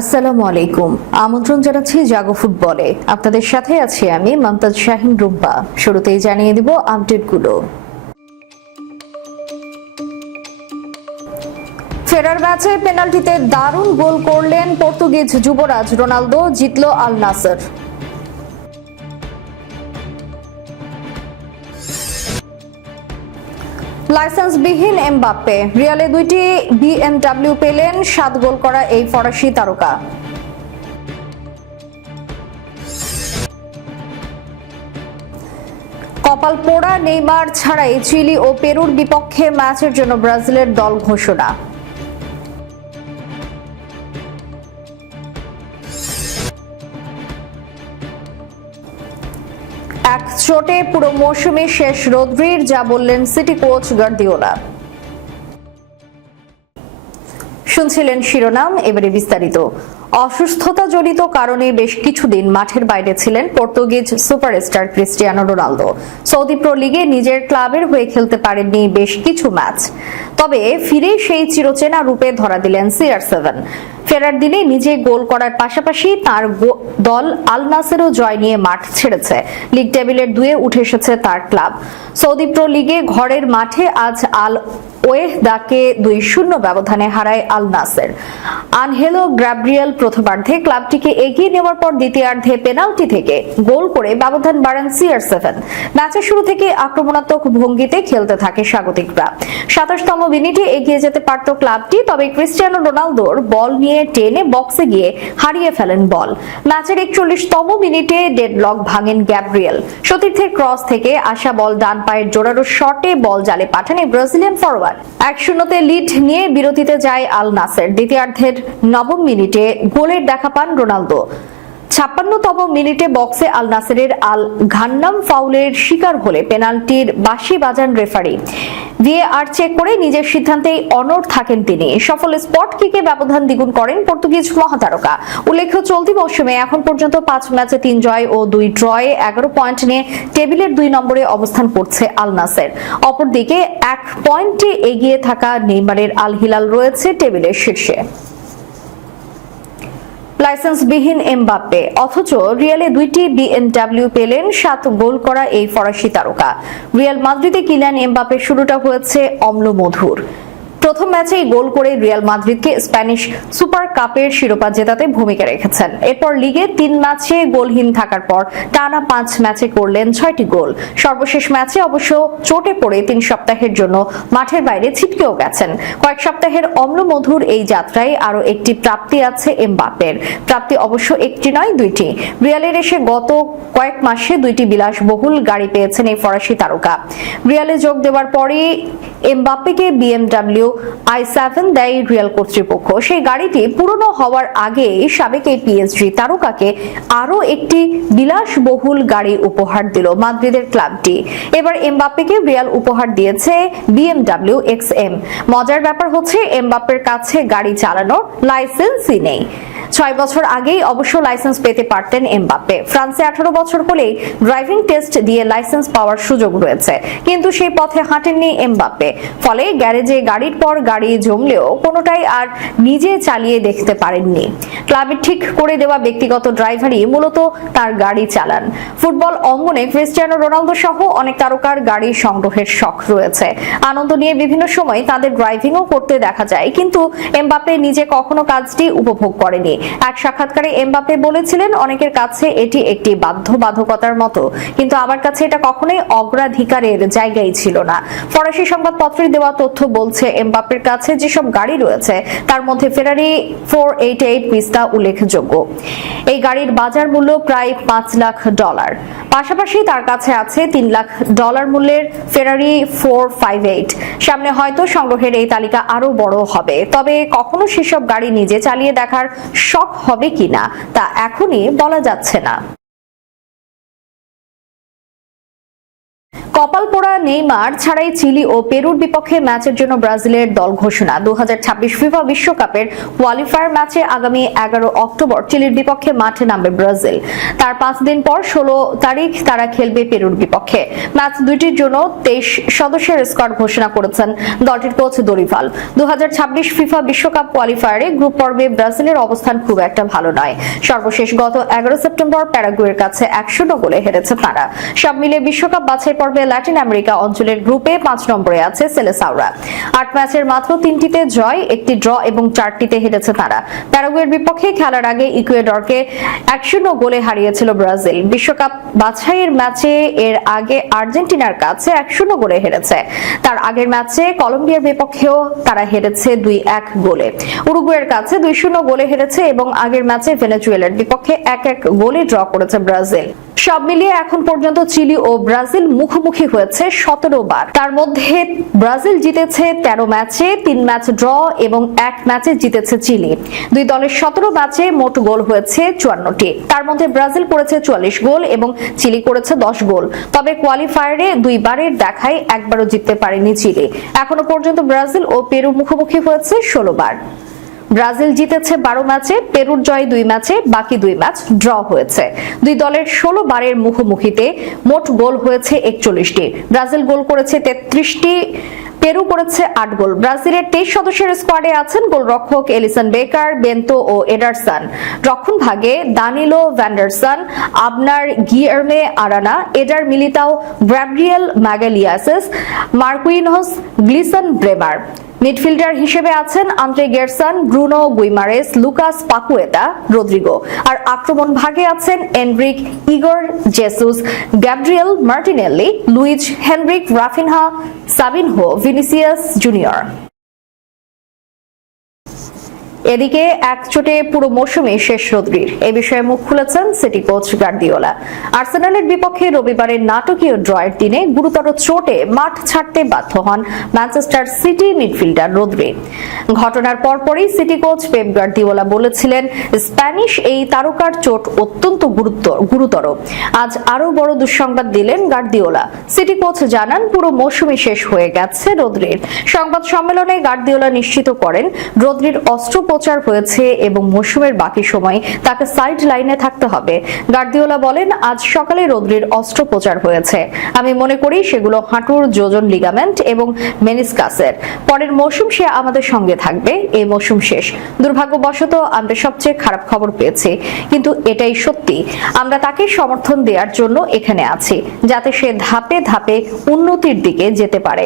আসসালামু আলাইকুম। আমন্ত্রণ জানাচ্ছি জাগো ফুটবলে। আপনাদের সাথে আছি আমি মমতাজ শাহিন রুম্পা। শুরুতেই জানিয়ে দিব আপডেটগুলো। ফেরার ম্যাচে পেনাল্টিতে দারুণ গোল করলেন পর্তুগিজ যুবরাজ। রোনালদো জিতল আল নাসর লাইসেন্সবিহীন এমবাপ্পে। রিয়ালে দুইটি বিএমডাব্লিউ পেলেন, সাত গোল করা এই ফরাসি তারকা। কপাল পোড়া নেইমার ছাড়াই চিলি ও পেরুর বিপক্ষে ম্যাচের জন্য ব্রাজিলের দল ঘোষণা। চোটে পুরো মৌসুমে শেষ রোদ্রির, যা বললেন সিটি কোচ গার্দিওলা। শুনছিলেন শিরোনাম, এবারে বিস্তারিত। অসুস্থতা জনিত কারণে বেশ কিছুদিন মাঠের বাইরে ছিলেন Portuguese superstar Cristiano Ronaldo. Saudi Pro লিগে নিজের ক্লাবের হয়ে খেলতে পারেননি বেশ কিছু ম্যাচ। তবে ফিরে সেই চিরচেনা রূপে ধরা দিলেন সিআর সেভেন। ফেরার দিনে নিজে গোল করার পাশাপাশি তার দল আল নাসেরও জয় নিয়ে মাঠ ছেড়েছে। লিগ টেবিলের দুয়ে উঠে এসেছে তার ক্লাব। সৌদি প্রো লিগে ঘরের মাঠে আজ আল ওয়েহদাকে দুই শূন্য ব্যবধানে হারায় আল নাসের। আনহেলো গ্রাব্রিয়েল প্রথমার্ধে ক্লাবটিকে এগিয়ে নেওয়ার পর দ্বিতীয়ার্ধে পেনাল্টি থেকে গোল করে ব্যবধান বাড়ান সিআর সেভেন। ম্যাচের শুরু থেকে আক্রমণাত্মক ভঙ্গিতে খেলতে থাকে স্বাগতিকরা। সাতাশতম মিনিটে এগিয়ে যেতে পারত ক্লাবটি, তবে ক্রিস্টিয়ানো রোনালদোর বল নিয়ে টেনে বক্সে গিয়ে হারিয়ে ফেলেন বল। ম্যাচের একচল্লিশতম মিনিটে ডেডলক ভাঙেন গ্যাব্রিয়েল। সতীর্থের ক্রস থেকে আসা বল ডান পায়ের জোরারো শটে বল জালে পাঠান ব্রাজিলিয়ান ফরওয়ার্ড এক শূন্যতে লিড নিয়ে বিরতিতে যায় আল নাসের। দ্বিতীয়ার্ধের নবম মিনিটে গোলের দেখা পান রোনালদো। ছাপ্পান্নতম মিনিটে বক্সে আল নাসেরের আল ঘান্নাম ফাউলের শিকার হলে পেনাল্টির বাঁশি বাজান রেফারি। ভিএআর চেক করে নিজের সিদ্ধান্তেই অনড় থাকেন তিনি। সফল স্পট কিকে ব্যবধান দ্বিগুণ করেন পর্তুগিজ মহাতারকা। উল্লেখ্য, চলতি মৌসুমে এখন পর্যন্ত পাঁচ ম্যাচে তিন জয় ও দুই ড্রয়ে এগারো পয়েন্ট নিয়ে টেবিলের দুই নম্বরে অবস্থান করছে আল নাসের অপরদিকে এক পয়েন্টে এগিয়ে থাকা নেইমারের আল হিলাল রয়েছে টেবিলের শীর্ষে। লাইসেন্সবিহীন এমবাপ্পে, অথচ রিয়ালে দুইটি বিএনডাব্লিউ পেলেন, সাত গোল করা এই ফরাসি তারকা। রিয়াল মাদ্রিদে কিলিয়ান এমবাপ্পের শুরুটা হয়েছে অম্ল মধুর প্রথম ম্যাচেই গোল করে রিয়াল মাদ্রিদকে স্প্যানিশ সুপার কাপের শিরোপা জেতাতে ভূমিকা রেখেছেন। এরপর লিগে তিন ম্যাচে গোলহীন থাকার পর টানা পাঁচ ম্যাচে করলেন ছয়টি গোল। সর্বশেষ ম্যাচে অবশ্য চোটে পড়ে তিন সপ্তাহের জন্য মাঠের বাইরে ছিটকেও গেছেন। কয়েক সপ্তাহের অম্লমধুর এই যাত্রায় আরও একটি প্রাপ্তি আছে এমবাপ্পের। প্রাপ্তি অবশ্য একটি নয়, দুইটি। রিয়ালের এসে গত কয়েক মাসে দুইটি বিলাসবহুল গাড়ি পেয়েছেন এই ফরাসি তারকা। রিয়ালে যোগ দেওয়ার পরে এমবাপ্পেকে বিএমডাব্লিউ, আই সেভেন দেয় রিয়াল কর্তৃপক্ষ। সেই গাড়িটি পুরনো হওয়ার আগে সাবেক এই পিএসজি তারকাকে আরও একটি বিলাসবহুল গাড়ি উপহার দিল মাদ্রিদের ক্লাবটি। এবার এমবাপ্পেকে রিয়াল উপহার দিয়েছে বিএমডাব্লিউ এক্স এম। মজার ব্যাপার হচ্ছে, এমবাপ্পের কাছে গাড়ি চালানোর লাইসেন্সই নেই। ছয় বছর আগেই অবশ্য লাইসেন্স পেতে পারতেন এমবাপ্পে। ফ্রান্সে আঠারো বছর হলেই ড্রাইভিং টেস্ট দিয়ে লাইসেন্স পাওয়ার সুযোগ রয়েছে। কিন্তু সেই পথে হাঁটেননি এমবাপ্পে। ফলে গ্যারেজে গাড়ির পর গাড়ি জমলেও কোনোটাই আর নিজে চালিয়ে দেখতে পারেননি। ক্লাবের ঠিক করে দেওয়া ব্যক্তিগত ড্রাইভারই মূলত তার গাড়ি চালান। ফুটবল অঙ্গনে ক্রিস্টিয়ানো রোনালদো সহ অনেক তারকার গাড়ি সংগ্রহের শখ রয়েছে। আনন্দ নিয়ে বিভিন্ন সময় তাদের ড্রাইভিংও করতে দেখা যায়। কিন্তু এমবাপ্পে নিজে কখনো কাজটি উপভোগ করেনি। এক সাক্ষাৎকারে এমবাপে বলেছিলেন, অনেকের কাছে এটি একটি বাধ্যবাধকতার মতো, কিন্তু আমার কাছে এটা কখনোই অগ্রাধিকারের জায়গায় ছিল না। ফরাসি সংবাদপত্রে দেওয়া তথ্য বলছে এমবাপের কাছে যেসব গাড়ি রয়েছে, তার মধ্যে ফেরারি ফোর এইট এইট পিস্তা উল্লেখযোগ্য। এই গাড়ির বাজার মূল্য প্রায় পাঁচ লাখ ডলার। পাশাপাশি তার কাছে আছে তিন লাখ ডলার মূল্যের ফেরারি ফোর ফাইভ এইট সামনে হয়তো সংগ্রহের এই তালিকা আরও বড় হবে। তবে কখনো সেসব গাড়ি নিজে চালিয়ে দেখার শখ হবে কিনা, তা এখনই বলা যাচ্ছে না। কপাল পোড়া নেইমার ছাড়াই চিলি ও পেরুর বিপক্ষে ম্যাচের জন্য ব্রাজিলের দল ঘোষণা। দু ফিফা বিশ্বকাপের কোয়ালিফায়ার ম্যাচে আগামী এগারো অক্টোবর চিলির বিপক্ষে মাঠে নামবে ব্রাজিল। তার পাঁচ দিন পর ষোলো তারিখ তারা খেলবে পেরুর বিপক্ষে। ম্যাচ দুইটির জন্য তেইশ সদস্যের স্কোয়াড ঘোষণা করেছেন দলটির কোচ দরিভাল। দু ফিফা বিশ্বকাপ কোয়ালিফায়ারে গ্রুপ পর্বে ব্রাজিলের অবস্থান খুব একটা ভালো নয়। সর্বশেষ গত এগারো সেপ্টেম্বর প্যারাগুয়ের কাছে একশো গোলে হেরেছে তারা। সব মিলে বিশ্বকাপ বাছাই পর্বে ল্যাটিন আমেরিকা অঞ্চলের গ্রুপে পাঁচ নম্বরে আছে সেলেসাউরা। আট ম্যাচের মাত্র তিনটিতে জয়, একটি ড্র এবং চারটিতে হেরেছে তারা। প্যারাগুয়ের বিপক্ষে খেলার আগে ইকুয়েডরকে এক শূন্য গোলে হারিয়েছিল ব্রাজিল। বিশ্বকাপ বাছাইয়ের ম্যাচে এর আগে আর্জেন্টিনার কাছে এক শূন্য গোলে হেরেছে। তার আগের ম্যাচে কলম্বিয়ার বিপক্ষেও তারা হেরেছে দুই এক গোলে। উরুগুয়ের কাছে দুই শূন্য গোলে হেরেছে এবং আগের ম্যাচে ভেনেজুয়েলার বিপক্ষে এক এক গোলে ড্র করেছে ব্রাজিল। সব মিলিয়ে এখন পর্যন্ত চিলি ও ব্রাজিল মুখোমুখি হয়েছে সতেরো বার। তার মধ্যে ব্রাজিল জিতেছে তেরো ম্যাচে, তিন ম্যাচ ড্র এবং এক ম্যাচে জিতেছে চিলি। দুই দলের সতেরো ম্যাচে মোট গোল হয়েছে চুয়ান্নটি। তার মধ্যে ব্রাজিল করেছে চুয়াল্লিশ গোল এবং চিলি করেছে দশ গোল। তবে কোয়ালিফায়ারে দুইবারের দেখায় একবারও জিততে পারেনি চিলি। এখনও পর্যন্ত ব্রাজিল ও পেরু মুখোমুখি হয়েছে ষোলো বার। ব্রাজিল জিতেছে বারো ম্যাচে, পেরুর জয় দুই ম্যাচে, বাকি দুই ম্যাচ ড্র হয়েছে। দুই দলের ষোলো বারের মুখোমুখিতে মোট গোল হয়েছে একচল্লিশটি। ব্রাজিল গোল করেছে তেত্রিশটি, পেরু করেছে আট গোল। ব্রাজিলের তেইশ সদস্যের স্কোয়াডে আছেন গোলরক্ষক এলিসন বেকার, বেন্তো ও এডারসন। রক্ষণ ভাগে Danilo Vanderson, Abner Guilherme Arana, Eder Militao Gabriel Magalhaes, Marquinhos Gleison Bremer. Midfielder হিসেবে আছেন Andre Gerson, Bruno Guimaraes, Lucas Paqueta Rodrygo. আর আক্রমণ ভাগে আছেন Endrick Igor, Jesus, Gabriel Martinelli Luiz Henrique, Raphinha, Savinho, Vinicius Junior. এদিকে এক চোটে পুরো মৌসুমে শেষ রদ্রির। এ বিষয়ে মুখ খুলেছেন সিটি কোচ গার্দিওলা। আর্সেনালের বিপক্ষে রবিবারের নাটকীয় ড্রয়ের দিনে গুরুতর চোটে মাঠ ছাড়তে বাধ্য হন ম্যানচেস্টার সিটি মিডফিল্ডার রদ্রি। ঘটনার পরপরই সিটি কোচ পেপ গার্দিওলা বলেছিলেন, স্প্যানিশ এই তারকার চোট অত্যন্ত গুরুতর। আজ আরও বড় দুঃসংবাদ দিলেন গার্দিওলা। সিটি কোচ জানান, পুরো মৌসুমে শেষ হয়ে গেছে রদ্রির। সংবাদ সম্মেলনে গার্দিওলা নিশ্চিত করেন, রদ্রির অস্ত্রোপচার হয়েছে এবং মৌসুমের বাকি সময় তাকে সাইড লাইনে থাকতে হবে। গার্দিওলা বলেন, আজ সকালে রদ্রির অস্ত্রোপচার হয়েছে। আমি মনে করি সেগুলো হাঁটুর যোজন লিগামেন্ট এবং মেনিসকাসের পরের মৌসুম সে আমাদের সঙ্গে থাকবে। এই মৌসুম শেষ। দুর্ভাগ্যবশত, আমরা সবচেয়ে খারাপ খবর পেয়েছি। কিন্তু এটাই সত্যি। আমরা তাকে সমর্থন দেওয়ার জন্য এখানে আছি, যাতে সে ধাপে ধাপে উন্নতির দিকে যেতে পারে।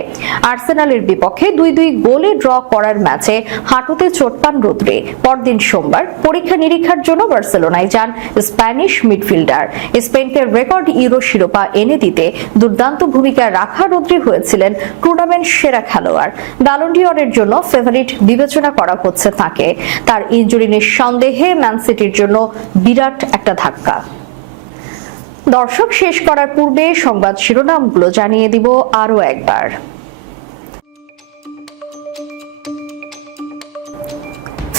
আর্সেনালের বিপক্ষে দুই দুই গোলে ড্র করার ম্যাচে হাঁটুতে চোট পান রোদ্রে। পরদিন সোমবার পরীক্ষা নিরীক্ষার জন্য বার্সেলোনায় যান স্প্যানিশ মিডফিল্ডার। স্পেনকে রেকর্ড ইউরো শিরোপা এনে দিতে দুর্দান্ত ভূমিকা রাখা রোদ্রি হয়েছিলেন টুর্নামেন্ট সেরা খেলোয়াড়। ব্যালন্ডিয়রের জন্য ফেভারিট বিবেচনা করা হচ্ছে তাকে। তার ইঞ্জুরি নিঃসন্দেহে ম্যান সিটির জন্য বিরাট একটা ধাক্কা। দর্শক শেষ করার পূর্বে সংবাদ শিরোনামগুলো জানিয়ে দিব আরও একবার।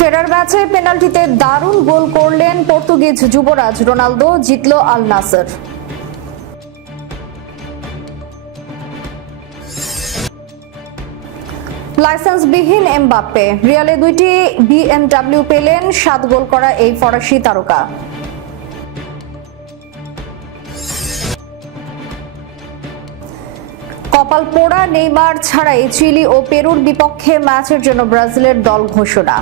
ফেরার ম্যাচে পেনাল্টিতে দারুণ গোল করলেন পর্তুগিজ যুবরাজ। রোনালদো জিতল আল নাসর। লাইসেন্সবিহীন এমবাপ্পে। রিয়ালে দুইটি বিএমডাব্লিউ পেলেন, সাত গোল করা এই ফরাসি তারকা। কপাল পোড়া নেইমার ছাড়াই চিলি ও পেরুর বিপক্ষে ম্যাচের জন্য ব্রাজিলের দল ঘোষণা।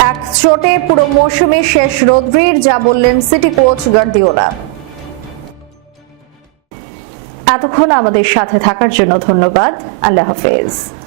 এক চোটে পুরো মৌসুমে শেষ রোদ্রির, যা বললেন সিটি কোচ গার্দিওলা। এতক্ষণ আমাদের সাথে থাকার জন্য ধন্যবাদ। আল্লাহ হাফেজ।